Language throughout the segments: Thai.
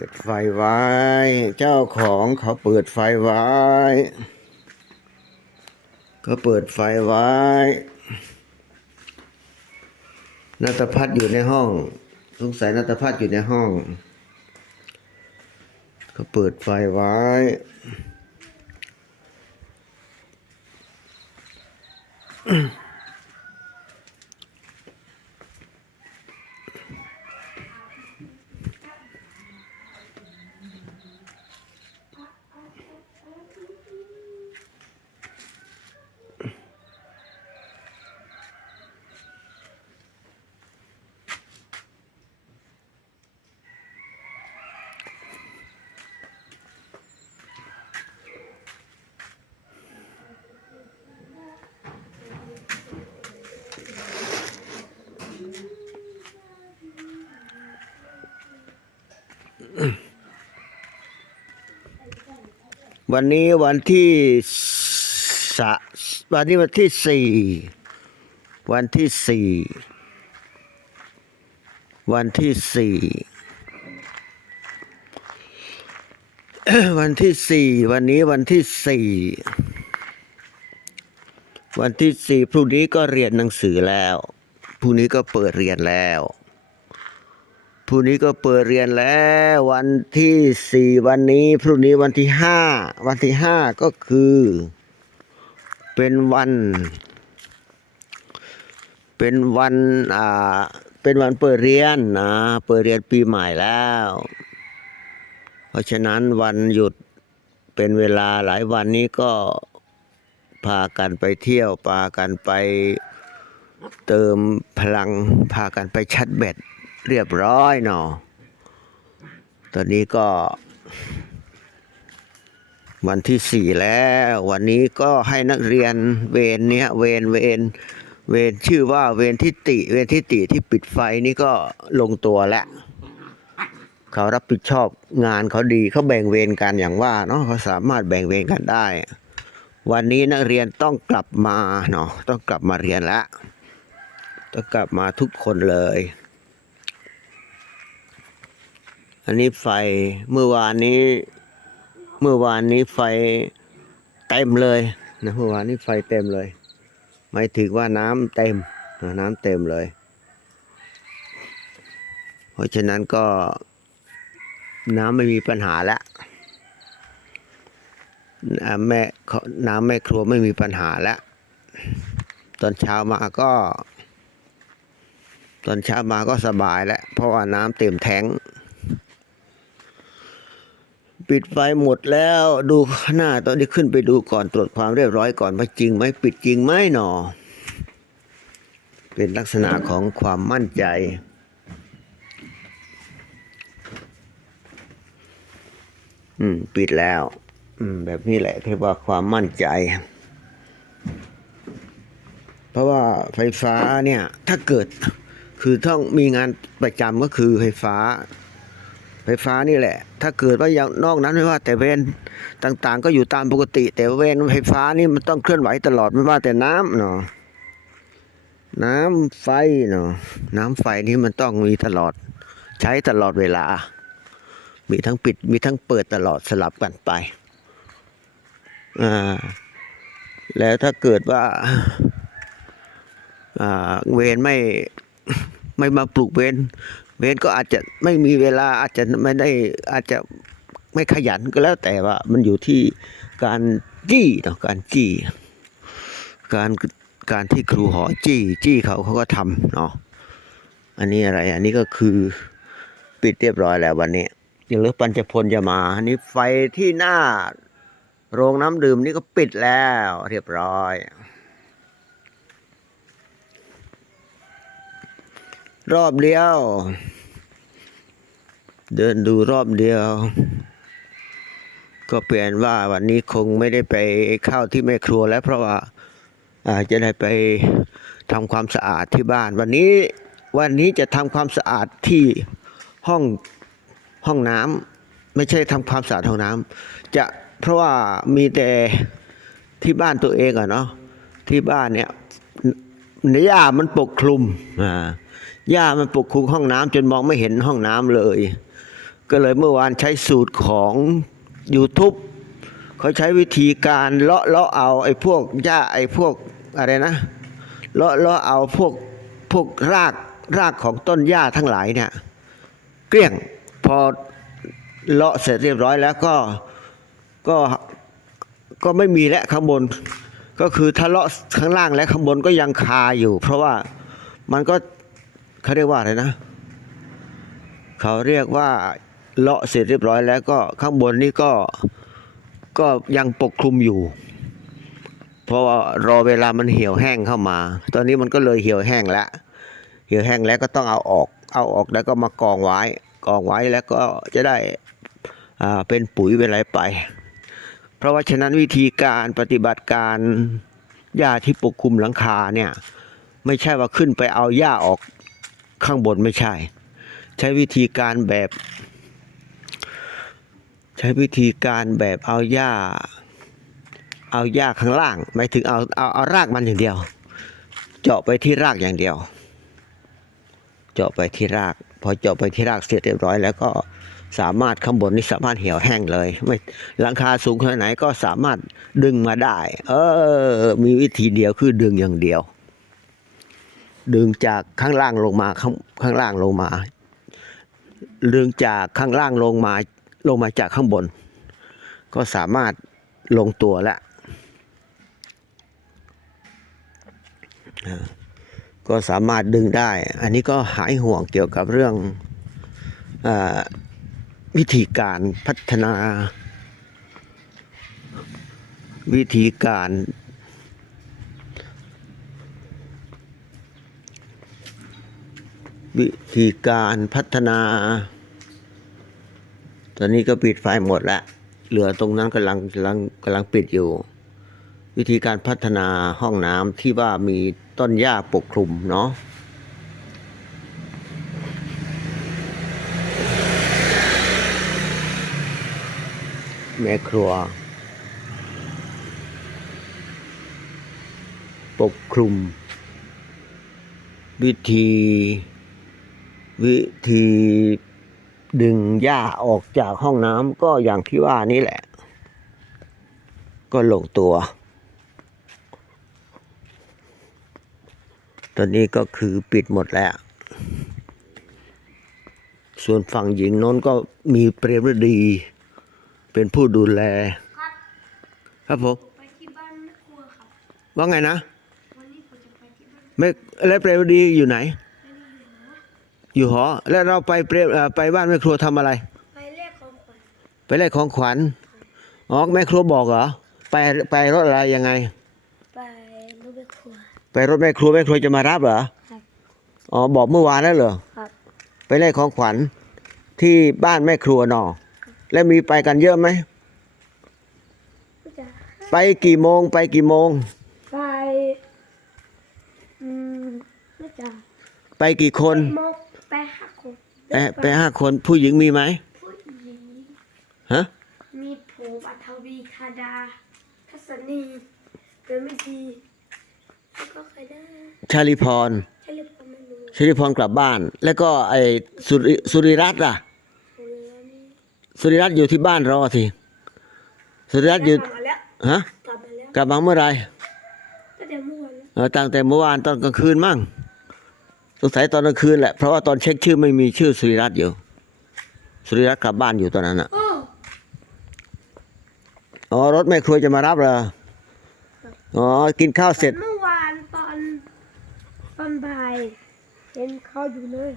ปิดไฟไว้ เจ้าของเขาเปิดไฟไว้ ก็เปิดไฟไว้นัตพัฒน์อยู่ในห้อง สงสัยนัตพัฒน์อยู่ในห้องเขาเปิดไฟไว้ วันนี้วันที่สะวันนี้วันที่สี่วันที่สี่วันที่สี่วันที่สี่วันนี้วันที่สี่วันที่สี่พรุ่งนี้ก็เรียนหนังสือแล้วพรุ่งนี้ก็เปิดเรียนแล้ว พรุ่งนี้ก็เปิดเรียนแล้ววันที่สี่วันนี้พรุ่งนี้วันที่ห้าวันที่ห้าก็คือ เป็นวัน เป็นวันอ่าเป็นวันเปิดเรียนนะเปิดเรียนปีใหม่แล้ว เพราะฉะนั้นวันหยุดเป็นเวลาหลายวันนี้ก็พากันไปเที่ยวพากันไปเติมพลัง พากันไปชัดแบต เรียบร้อยเนาะตอนนี้ก็ วันที่สี่แล้ว วันนี้ก็ให้นักเรียนเวรเนี้ยเวรเวรเวรชื่อว่าเวรทิติ เวรทิติที่ปิดไฟนี่ก็ลงตัวแล้วเขารับผิดชอบงานเขาดีเขาแบ่งเวรกันอย่างว่าเนาะเขาสามารถแบ่งเวรกันได้ วันนี้นักเรียนต้องกลับมาเนาะต้องกลับมาเรียนแล้วต้องกลับมาทุกคนเลย อันนี้ไฟเมื่อวานนี้เมื่อวานนี้ไฟเต็มเลยนะเมื่อวานนี้ไฟเต็มเลยหมายถึงว่าน้ำเต็มน้ำเต็มเลย เพราะฉะนั้นก็น้ำไม่มีปัญหาแล้วอ่าแม่น้ำแม่ครัวไม่มีปัญหาแล้วตอนเช้ามาก็ ตอนเช้ามาก็สบายแล้วเพราะว่าน้ำเต็มแทง ปิดไฟหมดแล้วดูหน้าตอนนี้ขึ้นไปดูก่อนตรวจความเรียบร้อยก่อนว่าจริงไหมปิดจริงไหมหนอ เป็นลักษณะของความมั่นใจ อืม ปิดแล้ว อืม แบบนี้แหละเรียกว่าความมั่นใจ เพราะว่าไฟฟ้าเนี่ย ถ้าเกิดคือต้องมีงานประจำก็คือไฟฟ้า ไฟฟ้านี่แหละ ถ้าเกิดว่าอย่างนอกนั้นไม่ว่าแต่เวนต่างๆ ก็อยู่ตามปกติ แต่เวนไฟฟ้านี่มันต้องเคลื่อนไหวตลอดไม่ว่าแต่น้ำเนาะน้ำไฟเนาะน้ำไฟนี่มันต้องมีตลอด ใช้ตลอดเวลา มีทั้งปิดมีทั้งเปิดตลอดสลับกันไปอ่าแล้วถ้าเกิดว่าอ่าเวรไม่ไม่มาปลุกเวร เวรก็อาจจะไม่มีเวลาอาจจะไม่ได้อาจจะไม่ขยันก็แล้วแต่ว่ามันอยู่ที่การจี้เนาะการจี้ การการที่ครูหอจี้จี้เขาเขาก็ทำเนาะอันนี้อะไร อันนี้ก็คือปิดเรียบร้อยแล้ววันนี้ยังเหลือปัญจพลจะมาอันนี้ไฟที่หน้า โรงน้ำดื่มนี่ก็ปิดแล้ว เรียบร้อยรอบเดียว เดินดูรอบเดียว ก็เปลี่ยนว่าวันนี้คงไม่ได้ไปเข้าที่แม่ครัวแล้ว เพราะว่าอาจะได้ไปทำความสะอาดที่บ้าน วันนี้วันนี้จะทำความสะอาดที่ห้องห้องน้ำไม่ใช่ทำความสะอาดห้องน้ำจะเพราะว่ามีแต่ที่บ้านตัวเองอะเนาะที่บ้านเนี่ยหญ้ามันปกคลุมอ่าหญ้ามันปกคลุมห้องน้ำจนมองไม่เห็นห้องน้ำเลย ก็เลยเมื่อวานใช้สูตรของ YouTube เขาใช้วิธีการเลาะเลาะเอาไอ้พวกหญ้าไอ้พวกอะไรนะ เลาะเลาะเอาพวกพวกรากรากของต้นหญ้าทั้งหลายเนี่ยเกลี้ยงพอเลาะเสร็จเรียบร้อยแล้วก็ก็ก็ไม่มีแล้วข้างบน ก็คือถ้าเลาะข้างล่างและข้างบนก็ยังคาอยู่ เพราะว่ามันก็เขาเรียกว่าอะไรนะ เขาเรียกว่า เลาะเสร็จเรียบร้อยแล้วก็ข้างบนนี่ก็ก็ยังปกคลุมอยู่ เพราะว่ารอเวลามันเหี่ยวแห้งเข้ามา ตอนนี้มันก็เลยเหี่ยวแห้งแล้วเหี่ยวแห้งแล้วก็ต้องเอาออก เอาออกแล้วก็มากองไว้กองไว้แล้วก็จะได้อ่าเป็นปุ๋ยเป็นอะไรไป เพราะว่าฉะนั้นวิธีการปฏิบัติการหญ้าที่ปกคลุมหลังคาเนี่ยไม่ใช่ว่าขึ้นไปเอาหญ้าออกข้างบนไม่ใช่ ใช้วิธีการแบบ ใช้วิธีการแบบเอาหญ้า เอาหญ้าข้างล่างหมายถึงเอาเอาเอารากมันอย่างเดียว เจาะไปที่รากอย่างเดียว เจาะไปที่ราก พอเจาะไปที่รากเสร็จเรียบร้อย แล้วก็สามารถข้างบนนี่สามารถเหี่ยวแห้งเลย ไม่หลังคาสูงขนาดไหนก็สามารถดึงมาได้ เออ มีวิธีเดียวคือดึงอย่างเดียว ดึงจากข้างล่างลงมาข้างข้างล่างลงมาดึงจากข้างล่างลงมา ลงมาจากข้างบน ก็สามารถลงตัวแล้วก็สามารถดึงได้ อันนี้ก็หายห่วงเกี่ยวกับเรื่องอวิธีการพัฒนา วิธีการวิธีการพัฒนา ตอนนี้ก็ปิดไฟหมดแล้วเหลือตรงนั้นกำลังกำลังกำลังปิดอยู่ วิธีการพัฒนาห้องน้ำที่ว่ามีต้นหญ้าปกคลุมเนาะแม่ครัว ปกคลุม วิธี วิธี ดึงหญ้าออกจากห้องน้ำก็อย่างที่ว่านี่แหละ ก็ลงตัว ตอนนี้ก็คือปิดหมดแล้ว ส่วนฝั่งหญิงโน้นก็มีเปรมฤดี เป็นผู้ดูแลครับครับผมไปที่บ้านแม่ครัวครับว่าไงนะ วันนี้ผมจะไปที่บ้าน ไม่แล้วเปรมฤดีอยู่ไหนแม่หนู อยู่หอ แล้วเราไปเปรมเอ่อไปบ้านแม่ครัวทำอะไร ไปเรียกของขวัญไปแลกของขวัญอ๋อแม่ครัวบอกเหรอไปไปรถอะไรยังไง ไปรู้แม่ครัวไปรถแม่ครัวแม่ครัวจะมารับเหรอครับอ๋อบอกเมื่อวานแล้วเหรอครับไปแลกของขวัญที่บ้านแม่ครัวหนอแล้วมีไปกันเยอะไหมก็จะไปกี่โมงไปกี่โมง ไปอืมก็จะไปกี่คนมก ไปห้าคนไปไปห้าคนผู้หญิงมีไหมผู้หญิงฮะมีผูปัทวีคาดาทัศนีเป็นไม่ดีแล้วก็ใครได้ชาลิพรใช่หรือเปล่าไม่รู้ชาลิพรกลับบ้าน แล้วก็ไอ้สุริสุริรัตน์ล่ะเรือนี่สุริรัตน์อยู่ที่บ้านรอสิสุริรัตน์อยู่กลับมาแล้วฮะกลับมาแล้วกลับมาเมื่อไหรก็เดี๋ยวเมื่อวานแล้วเออตั้งแต่เมื่อวานตอนกลางคืนมั่ง สงสัยตอนกลางคืนแหละเพราะว่าตอนเช็คชื่อไม่มีชื่อสุริรัตน์อยู่สุริรัตน์กลับบ้านอยู่ตอนนั้นอะโอ้อ๋อรถแม่ครัวจะมารับเหรออ๋อกินข้าวเสร็จเมื่อวานตอนตอนบ่ายเห็นเขาอยู่เลย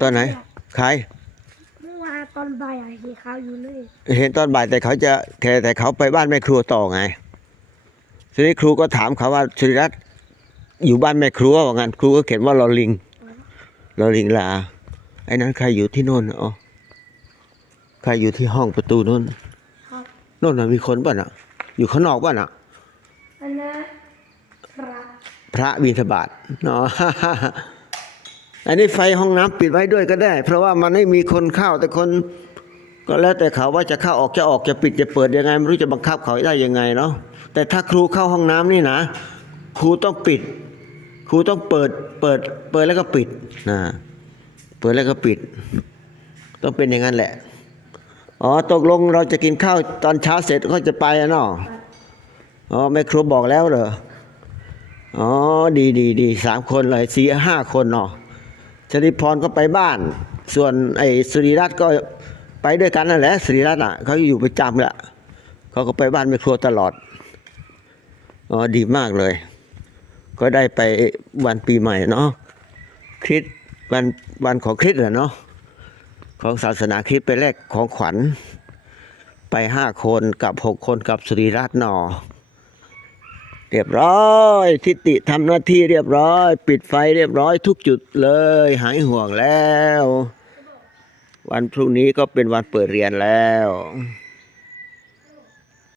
ตอนไหนใครเมื่อวานตอนบ่ายอะเห็นเขาอยู่เลย เห็นตอนบ่ายแต่เขาจะแค่แต่เขาไปบ้านแม่ครัวต่อไงทีนี้ครูก็ถามเขาว่าสุริรัตน์ อยู่บ้านแม่ครัวว่างั้นครูก็เขียนว่าลอลิงลอลิงลาไอ้นั้นใครอยู่ที่โน่นอ๋อใครอยู่ที่ห้องประตูโน่นครับโน่นน่ะมีคนป่ะน่ะ อยู่ข้างนอกป่ะน่ะอันนั้นพระพระบิณฑบาตเนาะอันนี้ไฟห้องน้ำปิดไว้ด้วยก็ได้ เพราะว่ามันไม่มีคนเข้าแต่คน ก็แล้วแต่เขาว่าจะเข้าออกจะออกจะปิดจะเปิดยังไงไม่รู้จะบังคับเขาได้ยังไงเนาะแต่ถ้าครูเข้าห้องน้ำนี่นะครูต้องปิด ครูต้องเปิดเปิดเปิดแล้วก็ปิดนะเปิดแล้วก็ปิด ต้องเป็นอย่างนั้นแหละ อ๋อตกลงเราจะกินข้าวตอนเช้าเสร็จก็จะไปอะเนาะอ๋อแม่ครูบอกแล้วเหรออ๋อดีดีดีสามคนเลยสี่ห้าคนเนาะชริพรก็ไปบ้าน ส่วนไอ้สุริรัตน์ก็ไปด้วยกันนั่นแหละสุริรัตน์อะเขาอยู่ประจำแหละเขาก็ไปบ้านแม่ครัวตลอดอ๋อดีมากเลย ก็ได้ไปวันปีใหม่เนาะคริสวันวันของคริสเหรอเนาะของศาสนาคริสต์ไปแลกของขวัญ ไปห้าคนกับหกคนกับสุริรัตน์หนอ เรียบร้อย ทิติทำหน้าที่เรียบร้อย ปิดไฟเรียบร้อยทุกจุดเลย หายห่วงแล้ว วันพรุ่งนี้ก็เป็นวันเปิดเรียนแล้ว